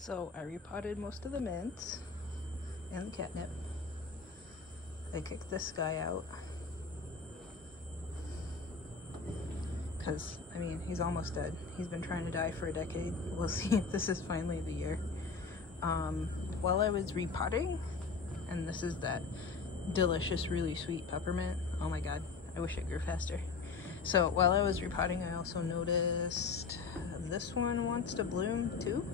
So I repotted most of the mints and the catnip. I kicked this guy out because, I mean, he's almost dead. He's been trying to die for a decade. We'll see if this is finally the year. While I was repotting, and this is that delicious, really sweet peppermint. Oh my god, I wish it grew faster. So while I was repotting, I also noticed this one wants to bloom too.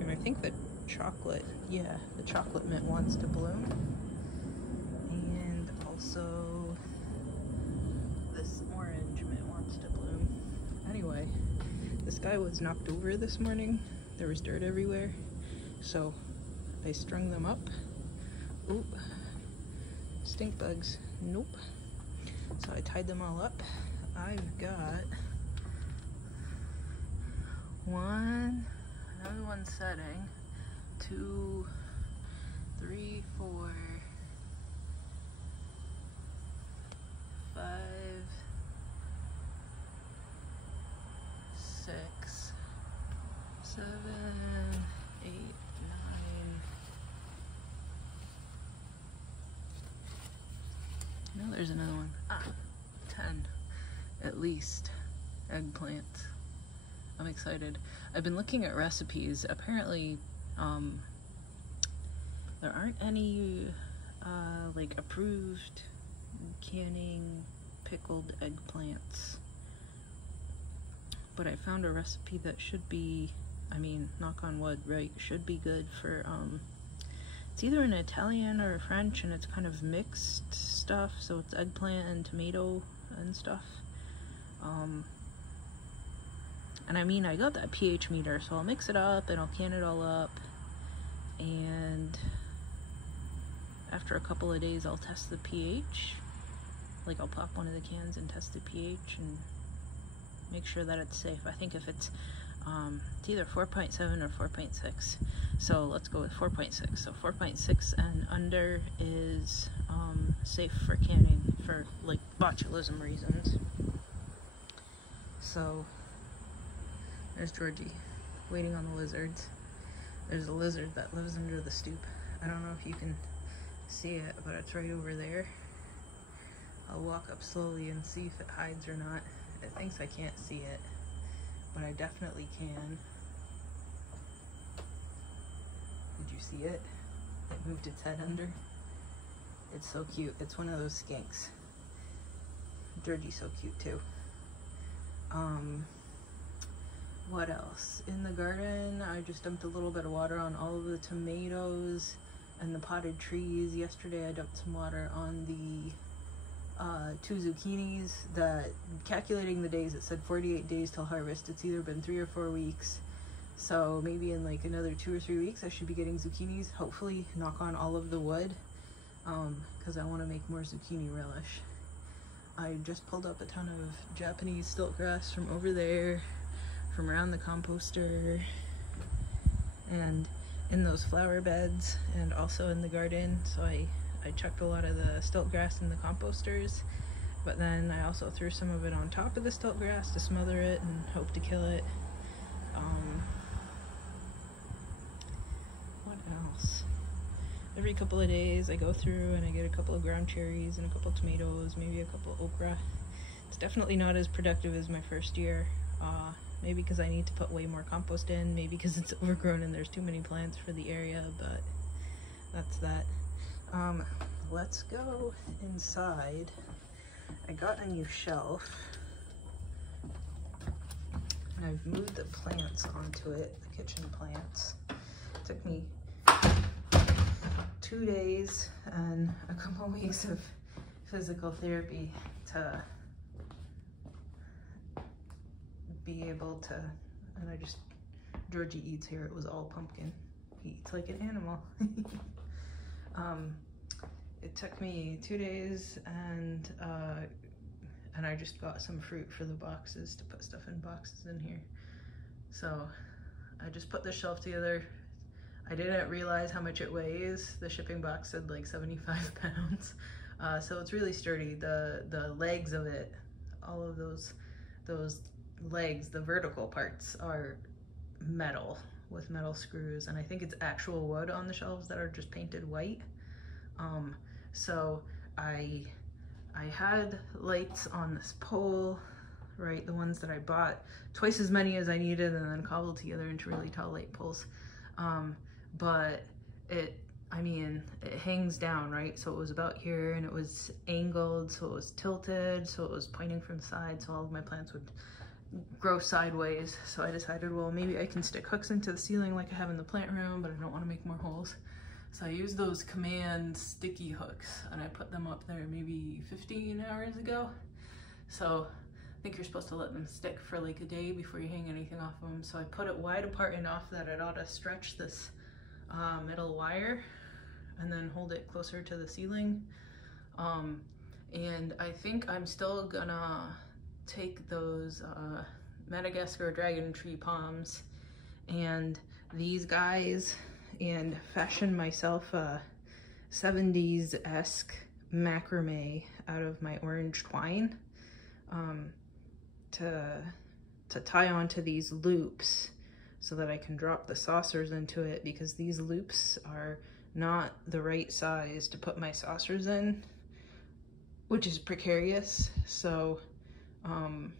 And I think the chocolate, yeah, the chocolate mint wants to bloom. And also this orange mint wants to bloom. Anyway, this guy was knocked over this morning. There was dirt everywhere. So I strung them up. Oop. Stink bugs. Nope. So I tied them all up. I've got another one setting, 2, 3, 4, 5, 6, 7, 8, 9. No, there's another one. 10 at least eggplants. I'm excited. I've been looking at recipes. Apparently, there aren't any like approved canning pickled eggplants. But I found a recipe that should be, I mean, knock on wood, right? Should be good for, it's either an Italian or a French, and it's kind of mixed stuff. So it's eggplant and tomato and stuff. And I mean, I got that pH meter, so I'll mix it up and I'll can it all up. And after a couple of days, I'll test the pH. Like, I'll pop one of the cans and test the pH and make sure that it's safe. I think if it's either 4.7 or 4.6. So let's go with 4.6. So 4.6 and under is safe for canning for like botulism reasons. So there's Georgie waiting on the lizards. There's a lizard that lives under the stoop. I don't know if you can see it, but it's right over there. I'll walk up slowly and see if it hides or not. It thinks I can't see it, but I definitely can. Did you see it? It moved its head under. It's so cute. It's one of those skinks. Georgie's so cute too. What else? In the garden, I just dumped a little bit of water on all of the tomatoes and the potted trees. Yesterday I dumped some water on the 2 zucchinis. That, calculating the days, it said 48 days till harvest. It's either been 3 or 4 weeks. So maybe in like another 2 or 3 weeks I should be getting zucchinis. Hopefully, knock on all of the wood, because I want to make more zucchini relish. I just pulled up a ton of Japanese stilt grass from over there, from around the composter, and in those flower beds, and also in the garden. So I chucked a lot of the stilt grass in the composters, but then I also threw some of it on top of the stilt grass to smother it and hope to kill it. What else? Every couple of days I go through and I get a couple of ground cherries and a couple of tomatoes, maybe a couple of okra. It's definitely not as productive as my first year. Maybe because I need to put way more compost in, maybe because it's overgrown and there's too many plants for the area, but that's that. Let's go inside. I got a new shelf. And I've moved the plants onto it, the kitchen plants. It took me 2 days and a couple weeks of physical therapy to be able to, and Georgie eats here, it was all pumpkin. He eats like an animal. It took me 2 days, and I just got some fruit for the boxes, to put stuff in boxes in here. So I just put the shelf together. I didn't realize how much it weighs. The shipping box said like 75 pounds. So it's really sturdy. The legs of it, all of those legs, the vertical parts, are metal with metal screws, and I think it's actual wood on the shelves that are just painted white. So I had lights on this pole, right, the ones that I bought, twice as many as I needed, and then cobbled together into really tall light poles. But it hangs down, right? So it was about here, and it was angled, so it was tilted, so it was pointing from the side, so all of my plants would grow sideways. So I decided, well, maybe I can stick hooks into the ceiling like I have in the plant room, but I don't want to make more holes. So I used those Command sticky hooks, and I put them up there maybe 15 hours ago. So I think you're supposed to let them stick for like a day before you hang anything off of them. So I put it wide apart enough that it ought to stretch this metal wire and then hold it closer to the ceiling. And I think I'm still gonna take those Madagascar dragon tree palms and these guys and fashion myself a 70s-esque macrame out of my orange twine to tie onto these loops so that I can drop the saucers into it, because these loops are not the right size to put my saucers in, which is precarious. So I'm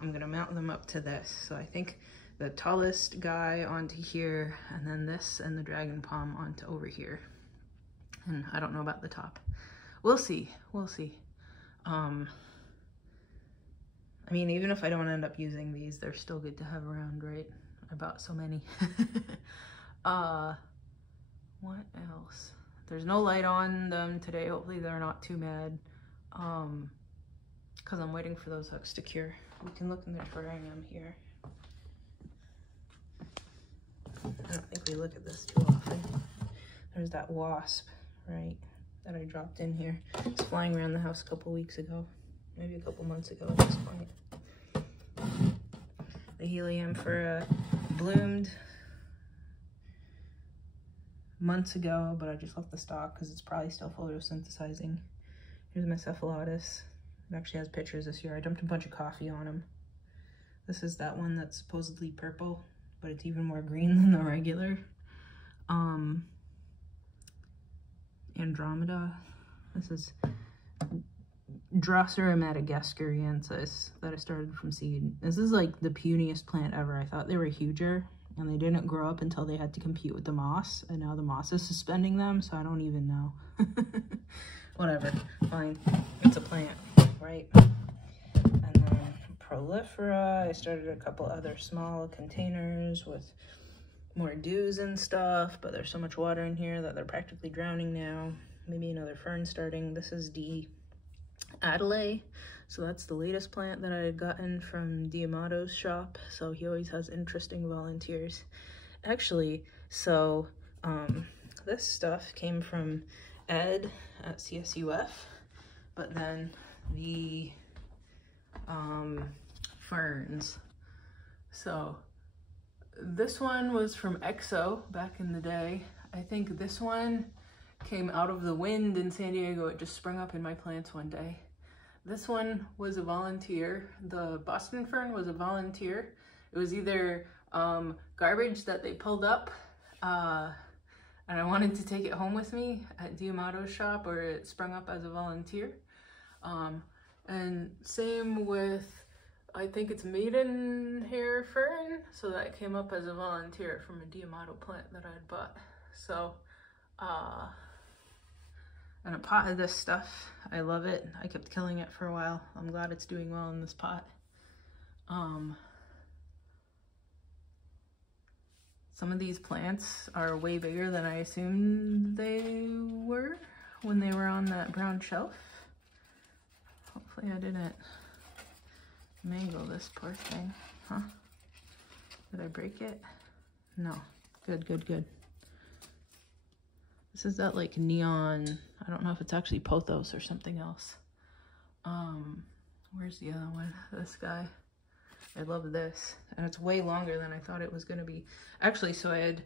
gonna mount them up to this. So I think the tallest guy onto here, and then this and the dragon palm onto over here. And I don't know about the top. We'll see, we'll see. I mean, even if I don't end up using these, they're still good to have around, right? I bought so many. What else? There's no light on them today. Hopefully they're not too mad. Because I'm waiting for those hooks to cure. We can look in the terrarium here. I don't think we look at this too often. There's that wasp, right, that I dropped in here. It's flying around the house a couple weeks ago. Maybe a couple months ago at this point. The helianthera bloomed months ago, but I just left the stalk because it's probably still photosynthesizing. Here's my cephalotus. It actually has pictures this year. I dumped a bunch of coffee on him. This is that one that's supposedly purple, but it's even more green than the regular. Andromeda. This is Drosera madagascariensis that I started from seed. This is like the puniest plant ever. I thought they were huger, and they didn't grow up until they had to compete with the moss, and now the moss is suspending them, so I don't even know. Whatever, fine. It's a plant, right? And then prolifera. I started a couple other small containers with more dews and stuff, but there's so much water in here that they're practically drowning now. Maybe another fern starting. This is D. Adelaide, so that's the latest plant that I had gotten from Diamato's shop, so he always has interesting volunteers. Actually, so this stuff came from Ed at CSUF, but then the ferns. So this one was from EXO back in the day. I think this one came out of the wind in San Diego. It just sprung up in my plants one day. This one was a volunteer. The Boston fern was a volunteer. It was either garbage that they pulled up and I wanted to take it home with me at Diamato's shop, or it sprung up as a volunteer. And same with, I think it's maidenhair fern. So that came up as a volunteer from a Diamato plant that I had bought. So, and a pot of this stuff. I love it. I kept killing it for a while. I'm glad it's doing well in this pot. Some of these plants are way bigger than I assumed they were when they were on that brown shelf. Hopefully I didn't mangle this poor thing, huh? Did I break it? No. Good, good, good. This is that like neon, I don't know if it's actually pothos or something else. Where's the other one? This guy. I love this. And it's way longer than I thought it was gonna be. Actually, so I had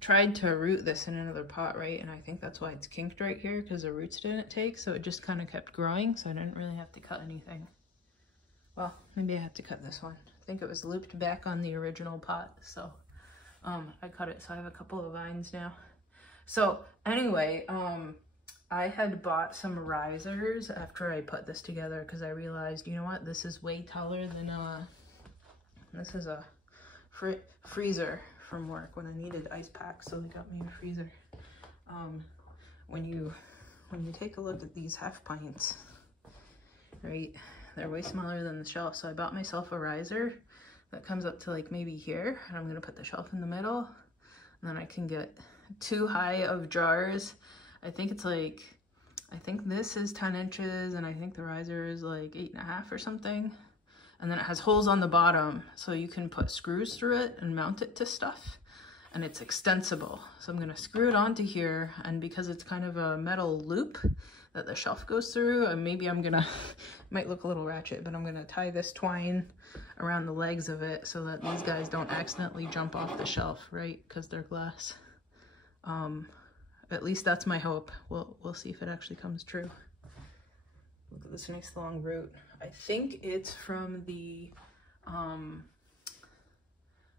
tried to root this in another pot, right? And I think that's why it's kinked right here, because the roots didn't take, so it just kind of kept growing, so I didn't really have to cut anything. Well, maybe I have to cut this one. I think it was looped back on the original pot, so I cut it, so I have a couple of vines now. So anyway, I had bought some risers after I put this together because I realized, you know what, this is way taller than this is a freezer from work when I needed ice packs, so they got me a freezer. When you take a look at these half pints, right, they're way smaller than the shelf, so I bought myself a riser that comes up to like maybe here, and I'm gonna put the shelf in the middle, and then I can get 2 high of jars. I think this is 10 inches, and I think the riser is like 8.5 or something. And then it has holes on the bottom, so you can put screws through it and mount it to stuff. And it's extensible. So I'm gonna screw it onto here, and because it's kind of a metal loop that the shelf goes through, and maybe I'm gonna, might look a little ratchet, but I'm gonna tie this twine around the legs of it so that these guys don't accidentally jump off the shelf, right? Because they're glass. At least that's my hope. We'll see if it actually comes true. Look at this nice long root. I think it's from the,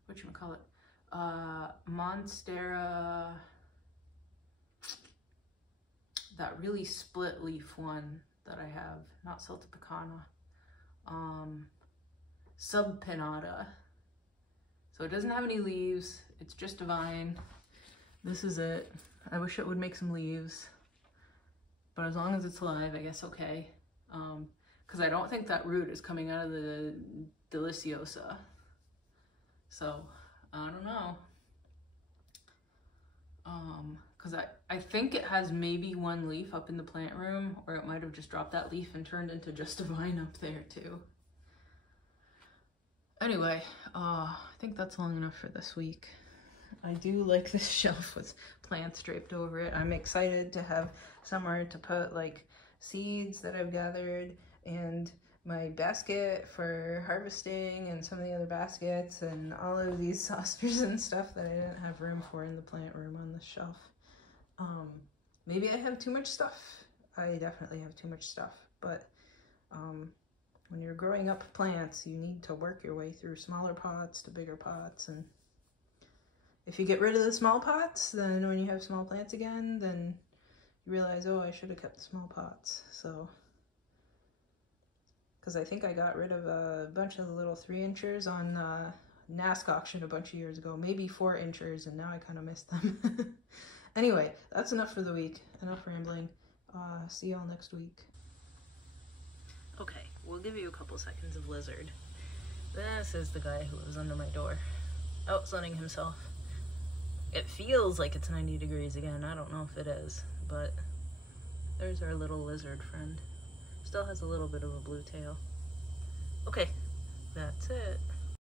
whatchamacallit, Monstera, that really split leaf one that I have, not Celtipicana, Subpinata. So it doesn't have any leaves, it's just a vine. This is it. I wish it would make some leaves, but as long as it's alive, I guess okay. Because I don't think that root is coming out of the Deliciosa. So, I don't know. Because I think it has maybe 1 leaf up in the plant room, or it might have just dropped that leaf and turned into just a vine up there too. Anyway, I think that's long enough for this week. I do like this shelf with plants draped over it. I'm excited to have somewhere to put like seeds that I've gathered, and my basket for harvesting, and some of the other baskets, and all of these saucers and stuff that I didn't have room for in the plant room on this shelf. Maybe I have too much stuff. I definitely have too much stuff, but when you're growing up plants, you need to work your way through smaller pots to bigger pots, and if you get rid of the small pots, then when you have small plants again, then you realize, oh, I should have kept the small pots. So, because I think I got rid of a bunch of the little 3-inchers on NASC auction a bunch of years ago, maybe 4-inchers, and now I kind of miss them. Anyway, that's enough for the week. Enough rambling. See y'all next week. Okay, we'll give you a couple seconds of lizard. This is the guy who lives under my door, out sunning himself. It feels like it's 90 degrees again. I don't know if it is, but there's our little lizard friend. Still has a little bit of a blue tail. Okay, that's it.